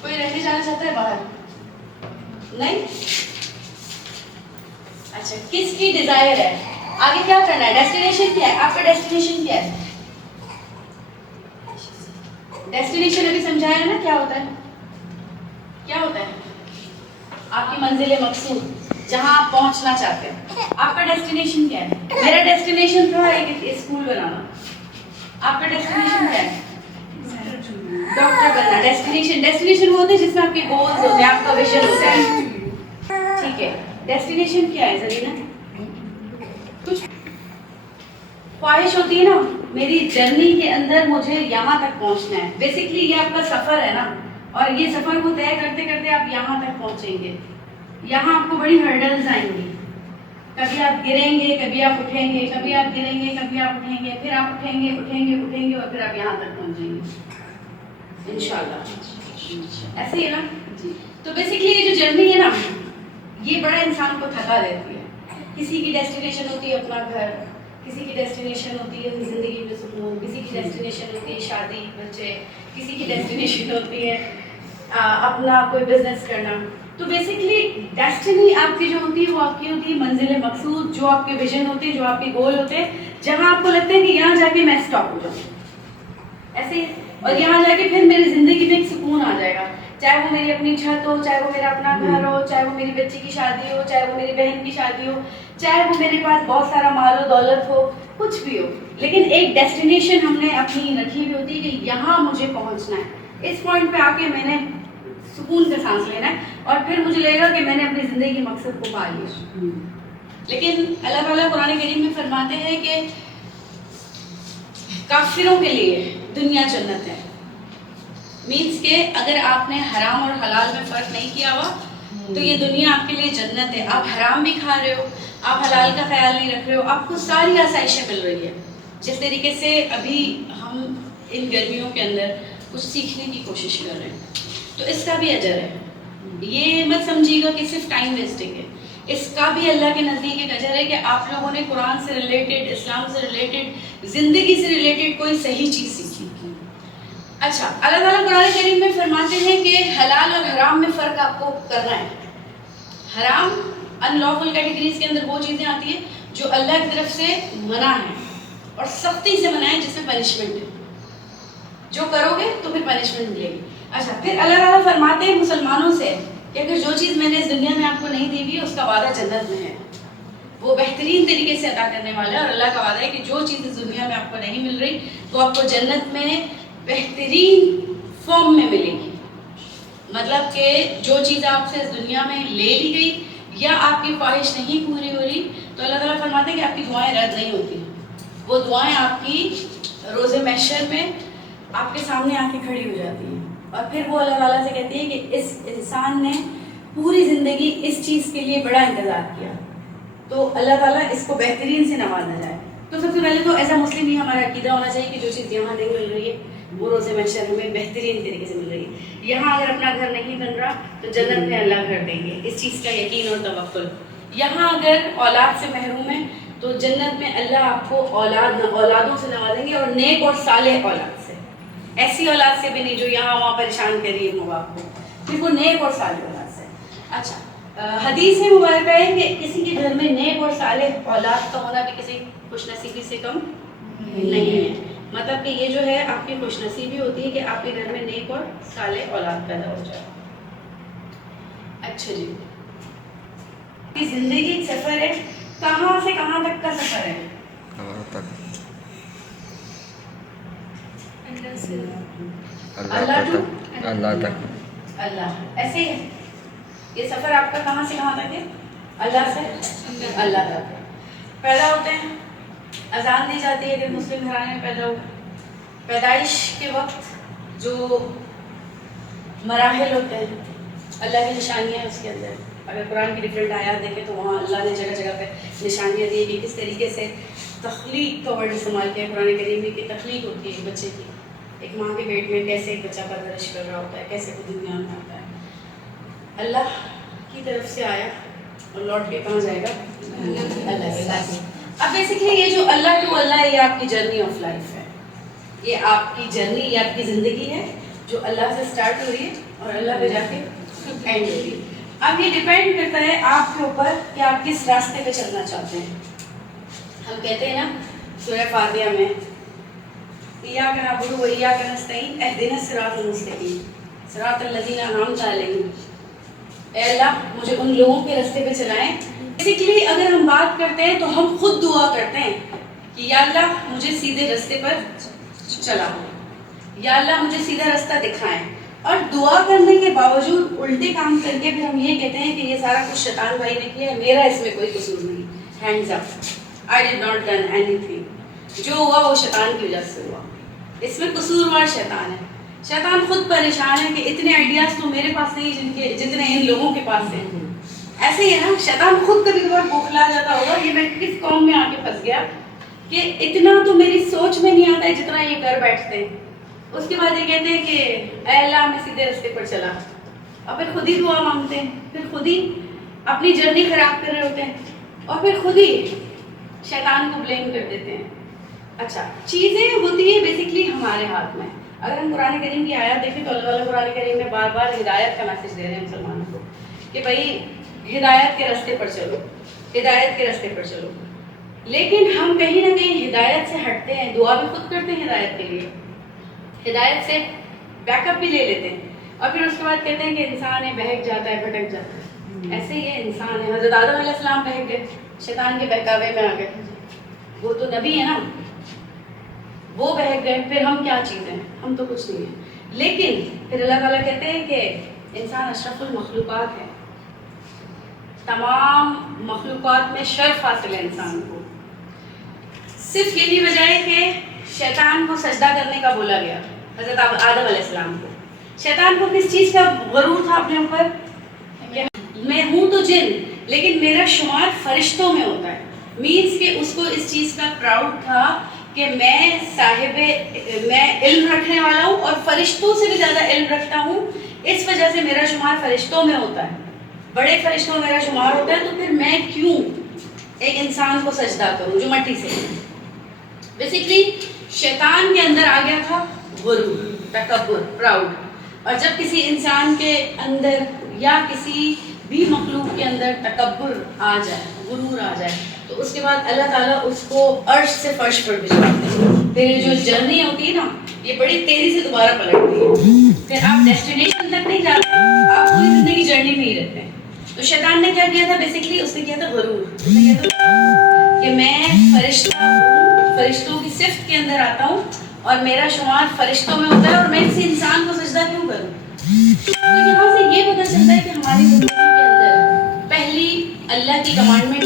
کوئی رہنے جانا چاہتا ہے باہر؟ نہیں؟ اچھا، کس کی ڈیزائر ہے آگے کیا کرنا ہے؟ ڈیسٹینیشن کیا ہے؟ آپ کا ڈیسٹینیشن کیا ہے؟ ڈیسٹینیشن ابھی سمجھایا نا کیا ہوتا ہے؟ کیا ہوتا ہے؟ آپ کی منزل مقصود، جہاں آپ پہنچنا چاہتے ہیں. آپ کا ڈیسٹینیشن کیا ہے؟ میرا ڈیسٹینیشن تھا ایک اسکول بنانا. آپ کا ڈیسٹینیشن کیا ہے؟ ڈاکٹر بننا. ڈیسٹینیشن وہ ہوتا ہے جس میں آپ کے گولز ہوتے ہیں، آپ کا ویژن ہوتا ہے. ٹھیک ہے، ڈیسٹینیشن کیا ہے زرینہ؟ کچھ خواہش ہوتی ہے نا، میری جرنی کے اندر مجھے یہاں تک پہنچنا ہے. بیسکلی یہ آپ کا سفر ہے نا، اور یہ سفر کو طے کرتے کرتے آپ یہاں تک پہنچیں گے. یہاں آپ کو بڑی ہرڈلز آئیں گی. کبھی آپ گریں گے، کبھی آپ اٹھیں گے، کبھی آپ گریں گے، کبھی آپ اٹھیں گے، پھر آپ اٹھیں گے اٹھیں گے اٹھیں گے، اور پھر آپ یہاں تک پہنچیں گے انشاءاللہ. ایسے ہی ہے نا جی. تو بیسکلی یہ جو جرنی ہے نا، یہ بڑا انسان کو تھکا دیتی ہے. کسی کی ڈیسٹینیشن ہوتی ہے اپنا گھر، کسی کی ڈیسٹینیشن ہوتی ہے زندگی میں سکون، کسی کی ڈیسٹینیشن ہوتی ہے شادی بچے، کسی کی ڈیسٹینیشن ہوتی ہے اپنا کوئی بزنس کرنا. تو بیسکلی ڈیسٹنی آپ کی جو ہوتی ہے وہ آپ کی ہوتی ہے منزل مقصود، جو آپ کے ویژن ہوتے ہیں، جو آپ کے گول ہوتے ہیں، جہاں آپ کو لگتا ہے کہ یہاں جا کے میں اسٹاپ ہو جاؤں ایسے. اور یہاں جا کے پھر میری زندگی میں ایک سکون آ جائے گا، چاہے وہ میری اپنی چھت ہو، چاہے وہ میرا اپنا گھر ہو، چاہے وہ میری بچی کی شادی ہو، چاہے وہ میری بہن کی شادی ہو، چاہے وہ میرے پاس بہت سارا مال و دولت ہو، کچھ بھی ہو. لیکن ایک ڈیسٹینیشن ہم نے اپنی رکھی ہوئی ہوتی ہے کہ یہاں مجھے پہنچنا ہے. اس پوائنٹ پہ آ کے میں نے سکون کا سانس لینا ہے، اور پھر مجھے لگے گا کہ میں نے اپنی زندگی کے مقصد کو پا لیا. لیکن اللہ تعالیٰ قرآن کریم میں فرماتے ہیں کہ کافروں کے لیے دنیا جنت ہے. مینس کہ اگر آپ نے حرام اور حلال میں فرق نہیں کیا ہوا تو یہ دنیا آپ کے لیے جنت ہے. آپ حرام بھی کھا رہے ہو، آپ حلال کا خیال نہیں رکھ رہے ہو، آپ کو ساری آسائشیں مل رہی ہے. جس طریقے سے ابھی ہم ان گرمیوں کے اندر کچھ سیکھنے کی کوشش کر رہے ہیں تو اس کا بھی اجر ہے. یہ مت سمجھیے گا کہ صرف ٹائم ویسٹنگ ہے، اس کا بھی اللہ کے نزدیک ایک اجر ہے کہ آپ لوگوں نے قرآن سے ریلیٹڈ، اسلام سے ریلیٹڈ، زندگی سے ریلیٹڈ کوئی صحیح چیز سیکھی. اچھا، اللہ تعالیٰ قرآن کریم میں فرماتے ہیں کہ حلال اور حرام میں فرق آپ کو کرنا ہے. حرام ان لافل کیٹیگریز کے اندر وہ چیزیں آتی ہیں جو اللہ کی طرف سے منع ہیں اور سختی سے منع ہے، جس میں پنشمنٹ ہے. جو کرو گے تو پھر پنشمنٹ ملے گی. اچھا، پھر اللہ تعالیٰ فرماتے ہیں مسلمانوں سے کہ اگر جو چیز میں نے اس دنیا میں آپ کو نہیں دی ہوئی اس کا وعدہ جنت میں ہے. وہ بہترین طریقے سے ادا کرنے والا ہے، اور اللہ کا وعدہ ہے کہ جو چیز اس دنیا میں آپ کو نہیں مل رہی وہ آپ کو جنت میں بہترین فارم میں ملے گی. مطلب کہ جو چیز آپ سے اس دنیا میں لے لی گئی یا آپ کی خواہش نہیں پوری ہو رہی تو اللہ تعالیٰ فرماتے ہیں کہ آپ کی دعائیں رد نہیں ہوتی. وہ دعائیں آپ کی روز محشر میں آپ کے سامنے آ کے کھڑی ہو جاتی ہیں، اور پھر وہ اللہ تعالیٰ سے کہتی ہے کہ اس انسان نے پوری زندگی اس چیز کے لیے بڑا انتظار کیا تو اللہ تعالیٰ اس کو بہترین سے نوازا جائے. تو سب سے پہلے تو ایز اے مسلم یہ ہمارا عقیدہ ہونا چاہیے کہ جو چیز یہاں نہیں مل رہی ہے وہ روز محشر میں بہترین طریقے سے مل رہی ہے. یہاں اگر اپنا گھر نہیں بن رہا تو جنت میں اللہ گھر دیں گے، اس چیز کا یقین اور توکل. یہاں اگر اولاد سے محروم ہے تو جنت میں اللہ آپ کو اولادوں سے نوازیں گے، اور نیک اور صالح اولاد سے. ایسی اولاد سے بھی نہیں جو یہاں وہاں پریشان کر رہی ہے ماں باپ کو، پھر وہ نیک اور صالح اولاد سے. اچھا، حدیث میں مبارکہ ہے کہ کسی کے گھر میں نیک اور صالح اولاد کا ہونا بھی کسی خوش نصیبی سے کم نہیں ہے. مطلب کہ یہ جو ہے آپ کی خوش نصیبی ہوتی ہے کہ آپ کے گھر میں نیک اور صالح اولاد پیدا ہو جائے. اچھا جی، زندگی ایک سفر ہے. کہاں سے کہاں تک کا سفر ہے؟ اللہ تک. اللہ ایسے ہی ہے یہ سفر آپ کا. کہاں سے کہاں تک ہے؟ اللہ سے اللہ تک. پیدا ہوتے ہیں، اذان دی جاتی ہے کہ مسلم گھرانے میں پیدا ہو. پیدائش کے وقت جو مراحل ہوتے ہیں اللہ کی نشانیاں ہیں اس کے اندر. اگر قرآن کی ڈفرینٹ آیات دیکھیں تو وہاں اللہ نے جگہ جگہ پہ نشانیاں دی کہ کس طریقے سے تخلیق کا ورڈ استعمال کیا ہے قرآن کریم میں کہ تخلیق ہوتی ہے بچے کی. ایک ماں کے پیٹ میں کیسے ایک بچہ پرورش کر رہا ہوتا ہے، کیسے وہ دنیا میں آتا ہے. اللہ کی طرف سے آیا اور لوٹ کے کہاں جائے گا؟ اللہ کے پاس. اب بیسکلی یہ جو اللہ ٹو اللہ ہے یہ آپ کی جرنی آف لائف ہے، یہ آپ کی جرنی، یہ آپ کی زندگی ہے. جو اللہ سے اسٹارٹ ہو رہی ہے اور اللہ پہ جا کے اینڈ ہو رہی ہے. اب یہ ڈیپینڈ کرتا ہے آپ کے اوپر کہ آپ کس راستے پہ چلنا چاہتے ہیں. ہم کہتے ہیں نا سورہ فاتحہ میں ایاک نعبد و ایاک نستعین اہدنا الصراط المستقیم صراط الذین انعمت علیہم. اے اللہ مجھے ان لوگوں کے راستے پہ چلائیں. بیسیکلی اگر ہم بات کرتے ہیں تو ہم خود دعا کرتے ہیں کہ یا اللہ مجھے سیدھے راستے پر چلاؤ, یا اللہ مجھے سیدھا راستہ دکھائیں. اور دعا کرنے کے باوجود الٹے کام کر کے پھر ہم یہ کہتے ہیں کہ یہ سارا کچھ شیطان بھائی نے کیا ہے, میرا اس میں کوئی قصور نہیں. Hands up, I did not done any thing. جو ہوا وہ شیطان کی وجہ سے ہوا, اس میں قصوروار شیطان ہے. شیطان خود پریشان ہے کہ اتنے آئیڈیاز تو میرے پاس نہیں جتنے ان لوگوں کے پاس ہیں. ایسے ہی ہے نا, شیطان خود کبھی کبھار بوکھلا جاتا ہوگا یہ میں کس قوم میں آ کے پھنس گیا کہ اتنا تو میری سوچ میں نہیں آتا ہے جتنا یہ کر بیٹھتے ہیں. اس کے بعد یہ کہتے ہیں کہ اے اللہ میں سیدھے راستے پر چلا, اور پھر خود ہی دعا مانگتے ہیں, پھر خود ہی اپنی جرنی خراب کر رہے ہوتے ہیں, اور پھر خود ہی شیطان کو بلیم کر دیتے ہیں. اچھا, چیزیں ہوتی ہیں بیسکلی ہمارے ہاتھ میں. اگر ہم قرآن کریم کی آیات دیکھیں تو اللہ تعالیٰ قرآن کریم میں بار بار ہدایت کا میسج دے رہے ہیں مسلمانوں کو کہ بھائی ہدایت کے راستے پر چلو, ہدایت کے راستے پر چلو. لیکن ہم کہیں نہ کہیں ہدایت سے ہٹتے ہیں, دعا بھی خود کرتے ہیں ہدایت کے لیے, ہدایت سے بیک اپ بھی لے لیتے ہیں, اور پھر اس کے بعد کہتے ہیں کہ انسان ہے بہک جاتا ہے بھٹک جاتا ہے. ایسے ہی ہے, انسان ہے. حضرت آدم علیہ السلام بہک گئے, شیطان کے بہکاوے میں آ گئے. وہ تو نبی ہے نا, وہ بہک گئے. پھر ہم کیا چیز ہیں, ہم تو کچھ نہیں ہیں. لیکن پھر اللہ تعالیٰ کہتے ہیں کہ انسان اشرف المخلوقات ہے, تمام مخلوقات میں شرف حاصل ہے انسان کو. صرف یہی وجہ ہے کہ شیطان کو سجدہ کرنے کا بولا گیا حضرت آدم علیہ السلام کو. شیطان کو کس چیز کا غرور تھا اپنے اوپر کہ میں ہوں تو جن لیکن میرا شمار فرشتوں میں ہوتا ہے. مینس کہ اس کو اس چیز کا پراؤڈ تھا کہ میں علم رکھنے والا ہوں اور فرشتوں سے بھی زیادہ علم رکھتا ہوں, اس وجہ سے میرا شمار فرشتوں میں ہوتا ہے, بڑے فرشتوں میں میرا شمار ہوتا ہے. تو پھر میں کیوں ایک انسان کو سجدہ کروں جو مٹی سے. بیسیکلی شیطان کے اندر آ گیا تھا غرور, تکبر, پراؤڈ. اور جب کسی انسان کے اندر یا کسی بھی مخلوق کے اندر تکبر آ جائے, غرور آ جائے, تو اس کے بعد اللہ تعالیٰ اس کو عرش سے فرش پر بھجواتے ہیں. پھر جو جرنی ہوتی ہے نا یہ بڑی تیزی سے دوبارہ پلٹتی ہے. پھر آپ ڈیسٹینیشن تک نہیں جاتے, آپ پوری زندگی جرنی میں ہی رہتے ہیں. تو شیطان نے کیا کیا تھا, بیسیکلی اس نے کیا تھا غرور. اس نے کیا تھا کہ میں فرشتہ ہوں, فرشتوں کی صفت کے اندر آتا ہوں اور میرا شمار فرشتوں میں ہوتا ہے, اور میں کسی انسان کو سجدہ کیوں کروں. تو یہاں سے یہ پتہ چلتا ہے کہ ہماری زندگی کے اندر پہلی اللہ کی کمانڈمنٹ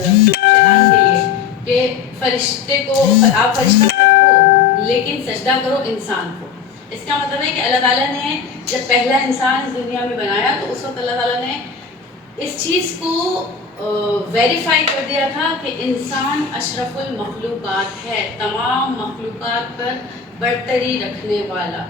شیطان کے لیے کہ فرشتے کو آپ فرشتہ کو لیکن سجدہ کرو انسان کو. اس کا مطلب ہے کہ اللہ تعالیٰ نے جب پہلا انسان اس دنیا میں بنایا تو اس وقت اللہ تعالیٰ نے اس چیز کو ویریفائی کر دیا تھا کہ انسان اشرف المخلوقات ہے, تمام مخلوقات پر برتری رکھنے والا.